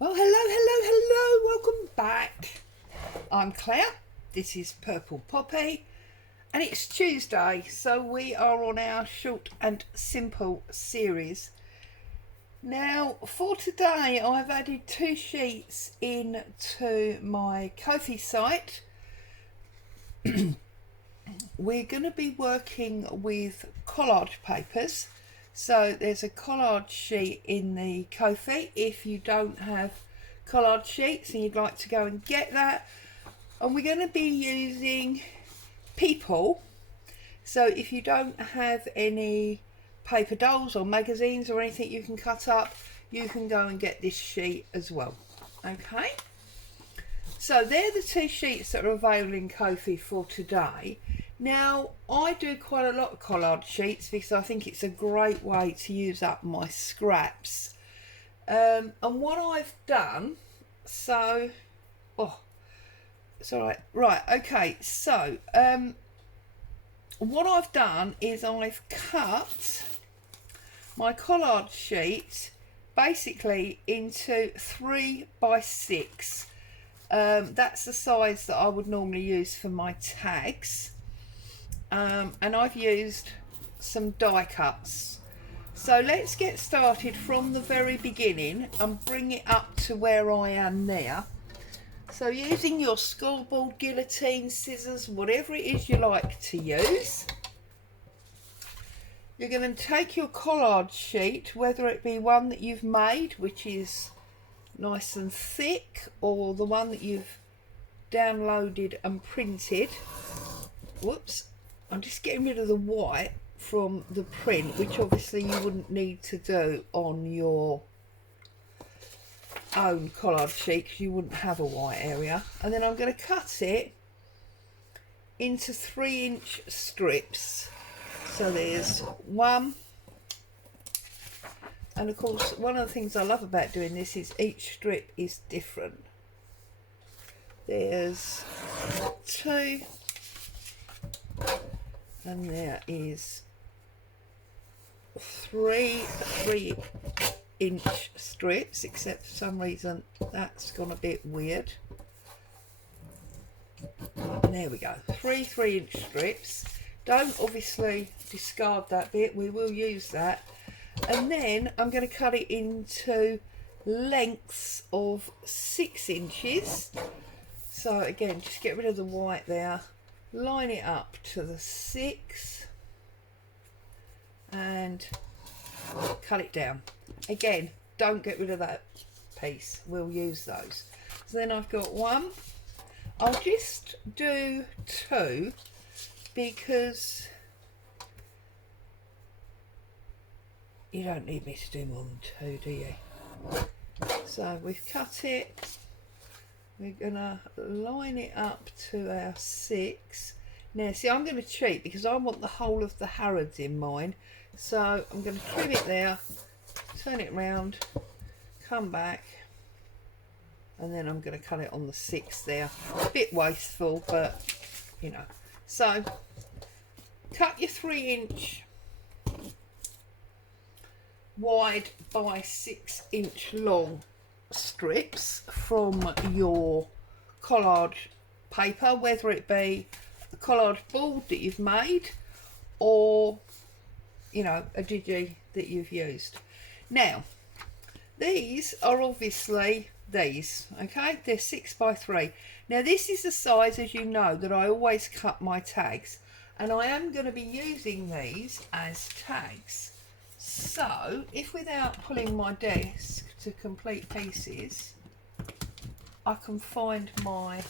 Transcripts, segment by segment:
Well, hello, welcome back. I'm Claire, this is Purple Poppy, and it's Tuesday, so we are on our short and simple series. Now, for today, I've added 2 sheets into my Kofi site. We're going to be working with collage papers. So there's a collage sheet in the Kofi if you don't have collage sheets and you'd like to go and get that. And we're going to be using people. So if you don't have any paper dolls or magazines or anything you can cut up, you can go and get this sheet as well. Okay. So they're the 2 sheets that are available in Kofi for today. Now, I do quite a lot of collage sheets because I think it's a great way to use up my scraps. And what I've done, so, it's all right. Right, okay, so, what I've done is I've cut my collage sheet basically into 3 by 6. That's the size that I would normally use for my tags. And I've used some die cuts. So let's get started from the very beginning and bring it up to where I am now. So using your scoreboard, guillotine, scissors, whatever it is you like to use, you're going to take your collage sheet, whether it be one that you've made, which is nice and thick, or the one that you've downloaded and printed. Whoops. I'm just getting rid of the white from the print, which obviously you wouldn't need to do on your own collage sheet because you wouldn't have a white area. And then I'm going to cut it into 3-inch strips. So there's 1. And of course, one of the things I love about doing this is each strip is different. There's 2. And there is 3 3-inch strips, except for some reason that's gone a bit weird. There we go, 3 3-inch strips. Don't obviously discard that bit, we will use that. And then I'm going to cut it into lengths of 6 inches. So again, just get rid of the white there. Line it up to the 6 and cut it down. Again, don't get rid of that piece, we'll use those. So then I've got 1. I'll just do 2 because you don't need me to do more than 2, do you? So we've cut it. We're going to line it up to our 6. Now, see, I'm going to cheat because I want the whole of the Harrods in mine. So I'm going to trim it there, turn it round, come back, and then I'm going to cut it on the 6 there. A bit wasteful, but, you know. So, cut your 3-inch wide by 6-inch long strips from your collage paper, whether it be the collage board that you've made or, you know, a digi that you've used. Now, these are obviously these, okay? They're 6 by 3. Now, this is the size, as you know, that I always cut my tags, and I am going to be using these as tags. So, if without pulling my desk to complete pieces, I can find my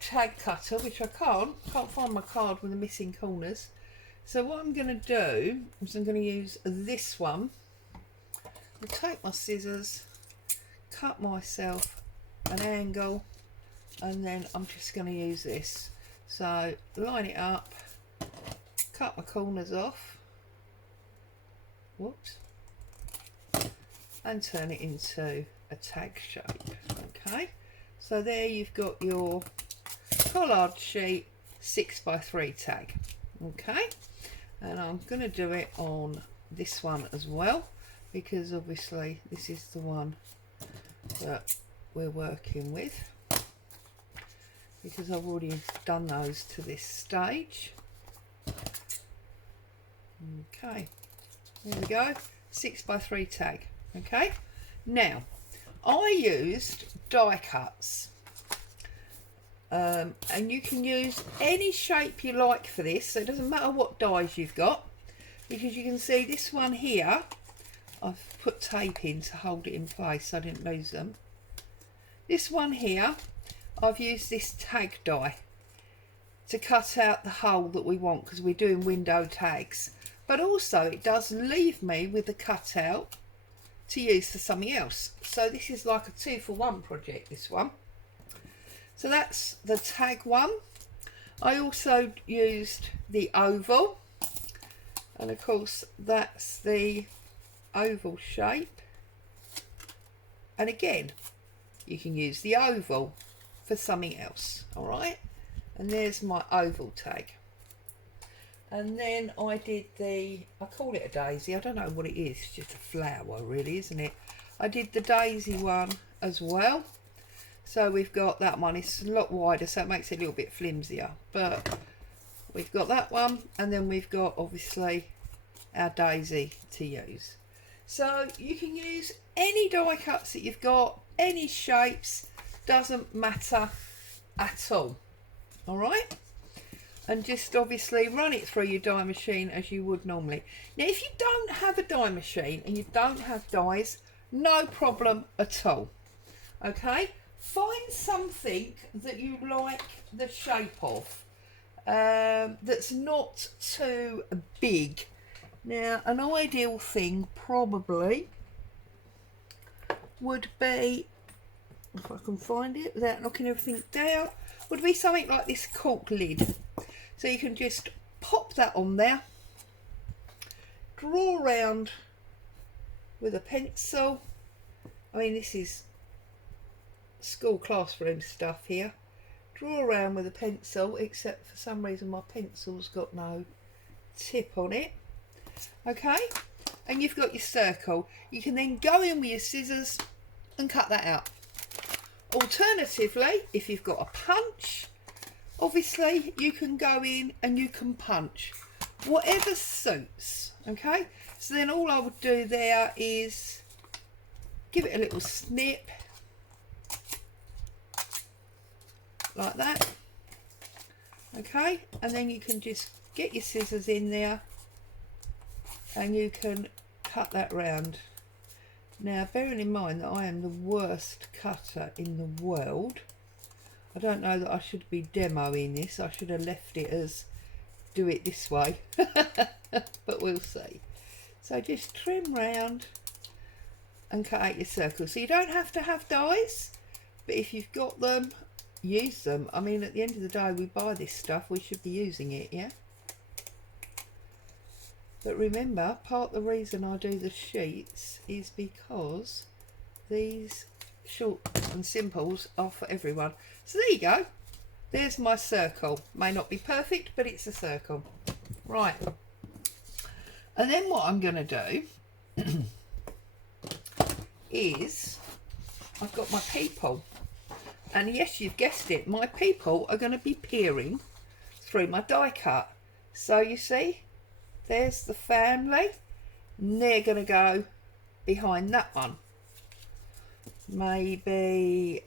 tag cutter, which I can't find my card with the missing corners. So what I'm going to do is I'm going to use this one. I'll take my scissors, cut myself an angle, and then I'm just going to use this. So line it up, cut my corners off, whoops, and turn it into a tag shape. Okay, so there you've got your collage sheet 6 by 3 tag. Okay, and I'm going to do it on this one as well. because obviously this is the one that we're working with, because I've already done those to this stage. Okay, there we go, 6x3 tag. Okay, now I used die cuts, and you can use any shape you like for this, so it doesn't matter what dies you've got, because you can see this one here, I've put tape in to hold it in place so I didn't lose them. This one here, I've used this tag die to cut out the hole that we want, because we're doing window tags, but also it does leave me with the cutout to use for something else. So this is like a 2-for-1 project, this one. So that's the tag one. I also used the oval, and of course that's the oval shape, and again you can use the oval for something else. All right, and there's my oval tag. And then I did I call it a daisy, I don't know what it is, it's just a flower really, isn't it? I did the daisy one as well. So we've got that one, it's a lot wider so it makes it a little bit flimsier, but we've got that one, and then we've got obviously our daisy to use. So you can use any die cuts that you've got, any shapes, doesn't matter at all. All right, and just obviously run it through your die machine as you would normally. Now if you don't have a die machine and you don't have dies, no problem at all. Okay, find something that you like the shape of, that's not too big. Now an ideal thing probably would be, if I can find it without knocking everything down, would be something like this cork lid. So you can just pop that on there, draw around with a pencil. I mean, this is school classroom stuff here. Draw around with a pencil, except for some reason my pencil's got no tip on it. Okay, and you've got your circle. You can then go in with your scissors and cut that out. Alternatively, if you've got a punch, obviously you can go in and you can punch, whatever suits. Okay, so then all I would do there is give it a little snip like that. Okay, and then you can just get your scissors in there and you can cut that round. Now bearing in mind that I am the worst cutter in the world, I don't know that I should be demoing this. I should have left it as do it this way, but we'll see. So just trim round and cut out your circles. So you don't have to have dies, but if you've got them, use them. I mean, at the end of the day, we buy this stuff, we should be using it, yeah? But remember, part of the reason I do the sheets is because these short and simples are for everyone. So there you go, there's my circle. May not be perfect, but it's a circle. Right, and then what I'm going to do is I've got my people, and yes, you've guessed it, my people are going to be peering through my die cut. So you see, there's the family, and they're going to go behind that one. Maybe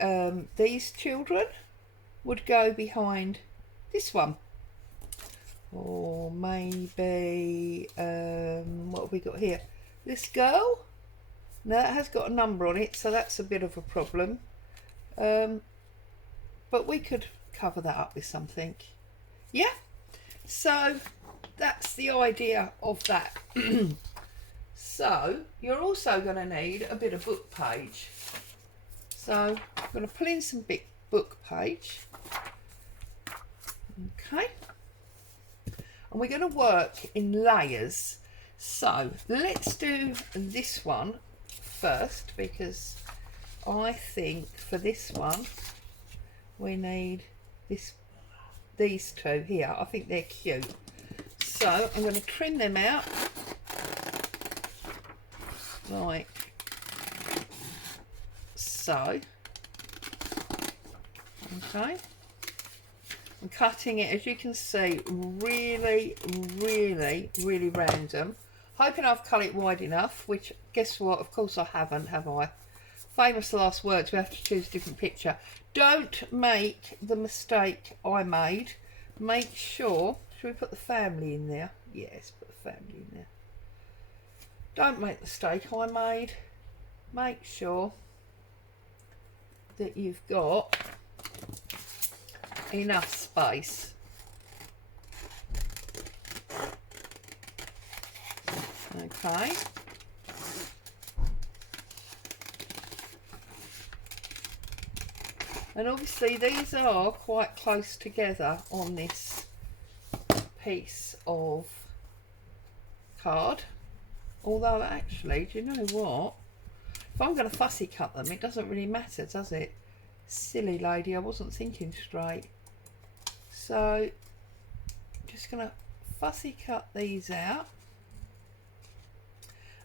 these children would go behind this one, or maybe what have we got here, this girl. Now that has got a number on it, so that's a bit of a problem, but we could cover that up with something. Yeah, so that's the idea of that. So you're also going to need a bit of book page. So I'm going to pull in some big book page. Okay. And we're going to work in layers. So let's do this one first, because I think for this one we need these two here. I think they're cute. So I'm going to trim them out like so. Okay, I'm cutting it, as you can see, really random, hoping I've cut it wide enough, which guess what, of course I haven't, have I? Famous last words, we have to choose a different picture. Don't make the mistake I made. Make sure, should we put the family in there? Yes, put the family in there. Don't make the mistake I made. Make sure that you've got enough space. Okay. And obviously these are quite close together on this piece of card. Although actually, do you know what? If I'm going to fussy cut them, it doesn't really matter, does it? Silly lady, I wasn't thinking straight. So, just going to fussy cut these out.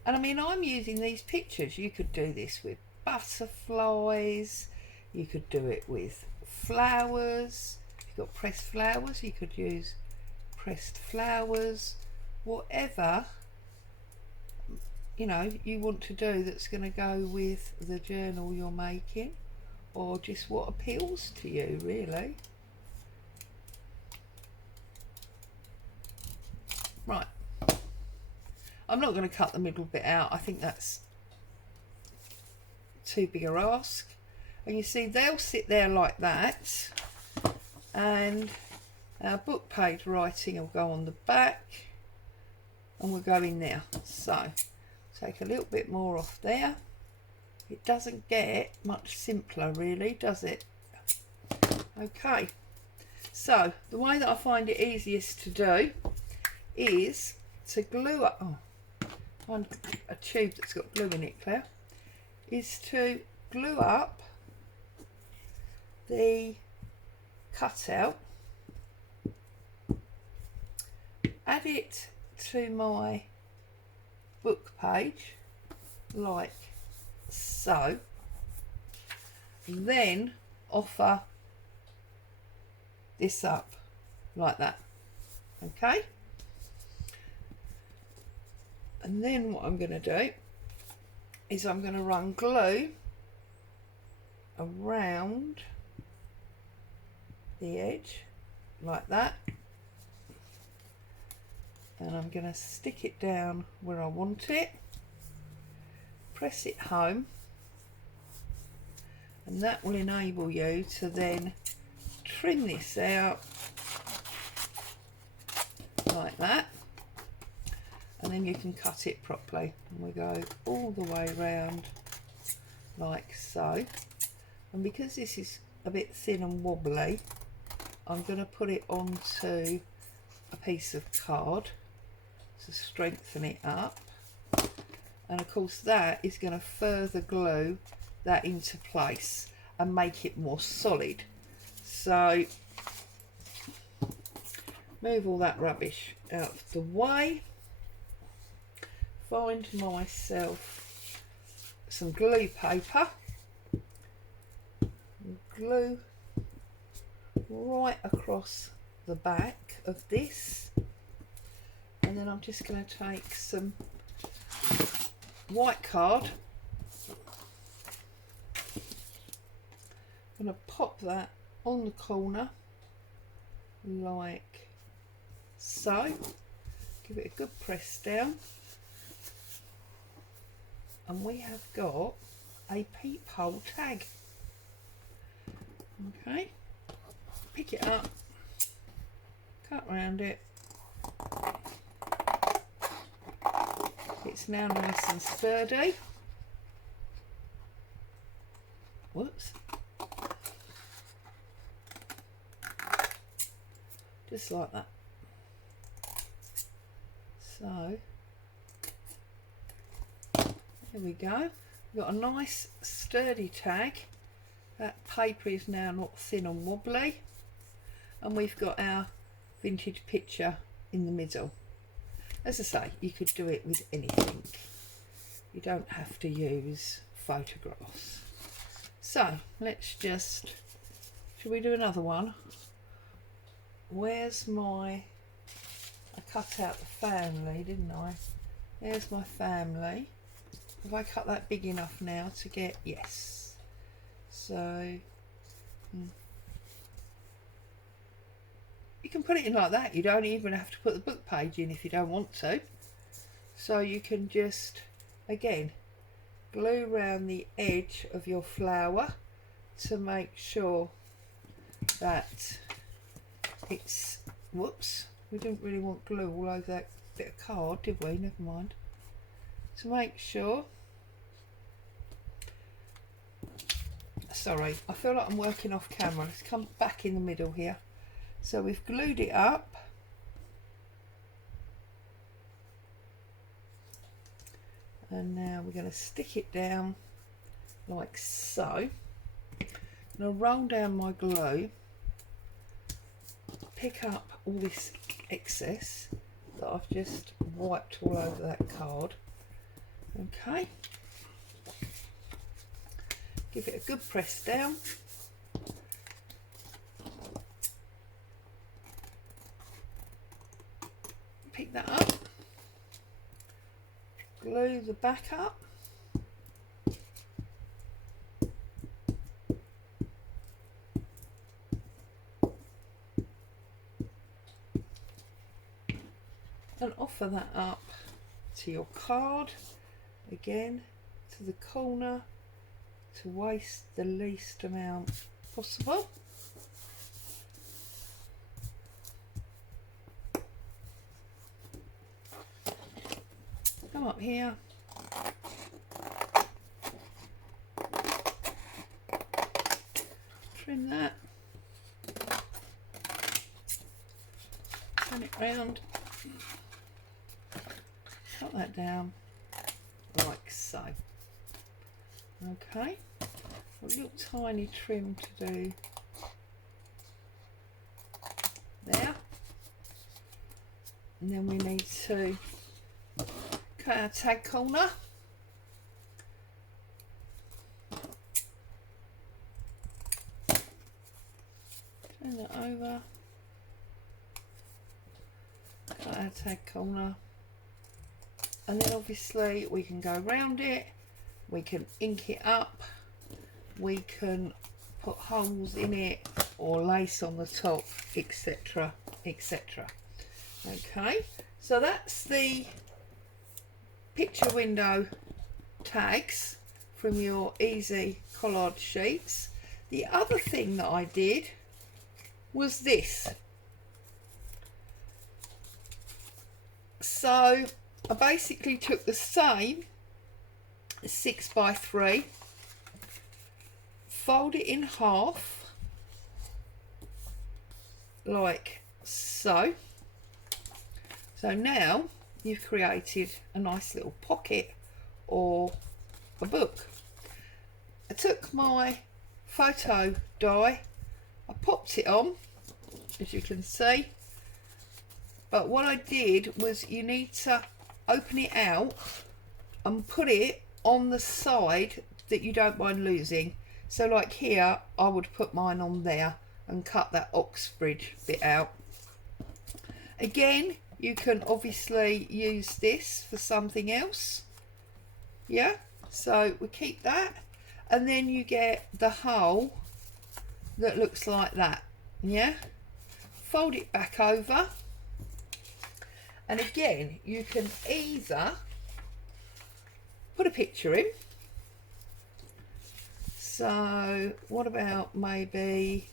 And I mean, I'm using these pictures. You could do this with butterflies. You could do it with flowers. If you've got pressed flowers, you could use pressed flowers. Whatever, you know, you want to do that's going to go with the journal you're making, or just what appeals to you, really. Right. I'm not going to cut the middle bit out. I think that's too big a ask. And you see, they'll sit there like that, and our book page writing will go on the back, and we'll go in there. So take a little bit more off there. It doesn't get much simpler, really, does it? Okay, so the way that I find it easiest to do is to glue up, find a tube that's got glue in it, Claire, is to glue up the cutout, add it to my book page like so, then offer this up like that. Okay, and then what I'm going to do is I'm going to run glue around the edge like that, and I'm going to stick it down where I want it, press it home, and that will enable you to then trim this out like that, and then you can cut it properly. And we go all the way round like so, and because this is a bit thin and wobbly, I'm going to put it onto a piece of card to strengthen it up, and of course that is going to further glue that into place and make it more solid. So move all that rubbish out of the way, find myself some glue paper, glue right across the back of this, and then I'm just going to take some white card, I'm going to pop that on the corner like so, give it a good press down, and we have got a peephole tag. Okay, pick it up, cut around it. It's now nice and sturdy. Whoops. Just like that. So, there we go. We've got a nice sturdy tag. That paper is now not thin and wobbly, and we've got our vintage picture in the middle. As I say, you could do it with anything. you don't have to use photographs. So let's just, should we do another one? Where's my, I cut out the family, didn't I? There's my family. Have I cut that big enough now to get, yes. So you can put it in like that. You don't even have to put the book page in if you don't want to. So you can just, again, glue around the edge of your flower to make sure that it's, whoops, we didn't really want glue all over that bit of card, did we? Never mind. To make sure, sorry, I feel like I'm working off camera. Let's come back in the middle here. So we've glued it up. And now we're going to stick it down like so. I'm going to roll down my glue, pick up all this excess that I've just wiped all over that card. Okay. Give it a good press down. Pick that up. Glue the back up. And offer that up to your card, again to the corner, to waste the least amount possible. Come up here, trim that, turn it round, cut that down like so. Okay, a little tiny trim to do there, and then we need to cut our tag corner. Turn that over, cut our tag corner, and then obviously we can go around it, we can ink it up, we can put holes in it or lace on the top, etc, etc. Okay, so that's the picture window tags from your easy collage sheets. The other thing that I did was this. So I basically took the same 6x3, fold it in half like so. So now you've created a nice little pocket or a book. I took my photo die, I popped it on, as you can see, but what I did was you need to open it out and put it on the side that you don't mind losing. So like here, I would put mine on there and cut that Oxbridge bit out. Again, you can obviously use this for something else. Yeah, so we keep that, and then you get the hole that looks like that. Yeah, fold it back over, and again you can either put a picture in. So what about maybe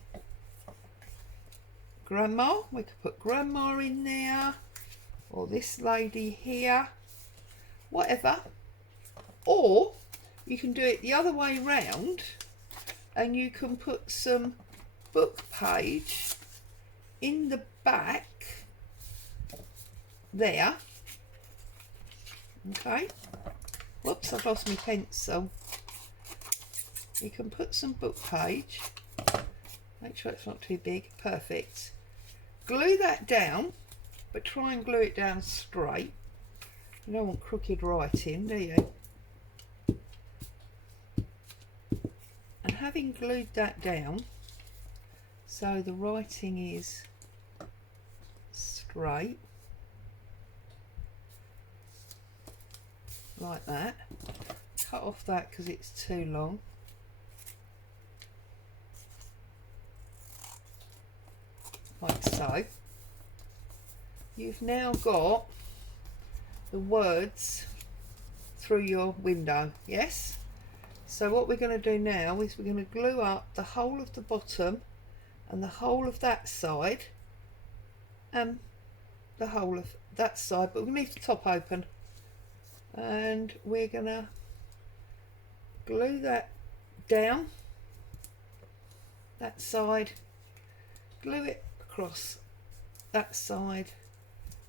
grandma? We could put grandma in there, or this lady here, whatever. Or you can do it the other way round, and you can put some book page in the back there. Okay, whoops, I've lost my pencil. You can put some book page, make sure it's not too big, perfect. Glue that down, but try and glue it down straight. You don't want crooked writing, do you? having glued that down so the writing is straight, like that, cut off that because it's too long. Like so. You've now got the words through your window, yes? So what we're going to do now is we're going to glue up the whole of the bottom and the whole of that side and the whole of that side, but we leave the top open, and we're going to glue that down that side, glue it across that side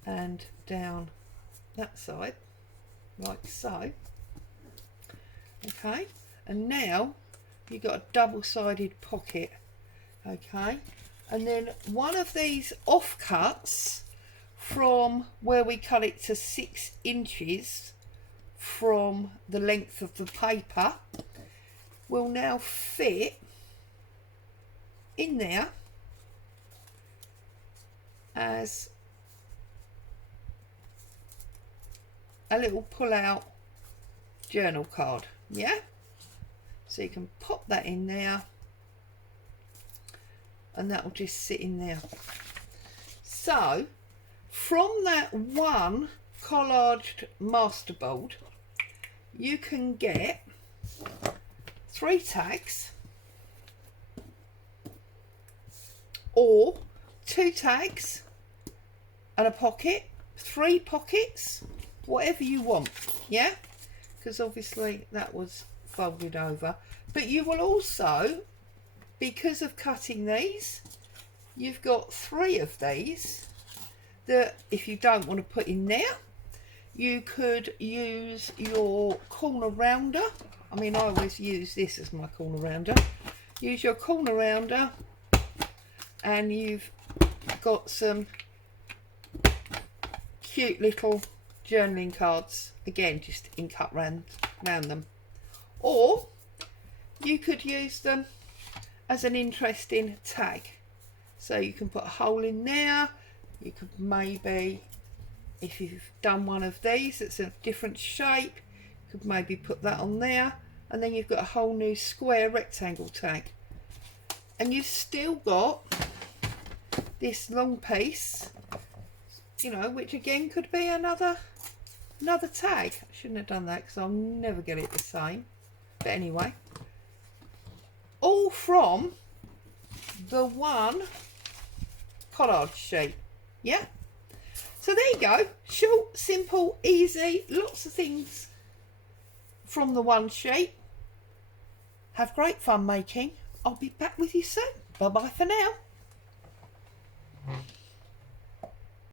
and down that side, like so. Okay, and now you've got a double-sided pocket. Okay, and then one of these offcuts from where we cut it to 6 inches from the length of the paper will now fit in there as a little pull-out journal card. Yeah, so you can pop that in there and that will just sit in there. So from that one collaged masterboard you can get 3 tags or 2 tags and a pocket, 3 pockets, whatever you want. Yeah, because obviously that was folded over, but you will also, because of cutting these, you've got 3 of these that if you don't want to put in there, you could use your corner rounder. I mean, I always use this as my corner rounder. Use your corner rounder and you've got some cute little journaling cards, again just in cut round them, or you could use them as an interesting tag, so you can put a hole in there. You could maybe, if you've done one of these that's a different shape, you could maybe put that on there, and then you've got a whole new square rectangle tag, and you've still got this long piece, you know, which again could be another tag. I shouldn't have done that because I'll never get it the same, but anyway, all from the one collage sheet. Yeah, so there you go, short, simple, easy, lots of things from the one sheet. Have great fun making. I'll be back with you soon. Bye bye for now.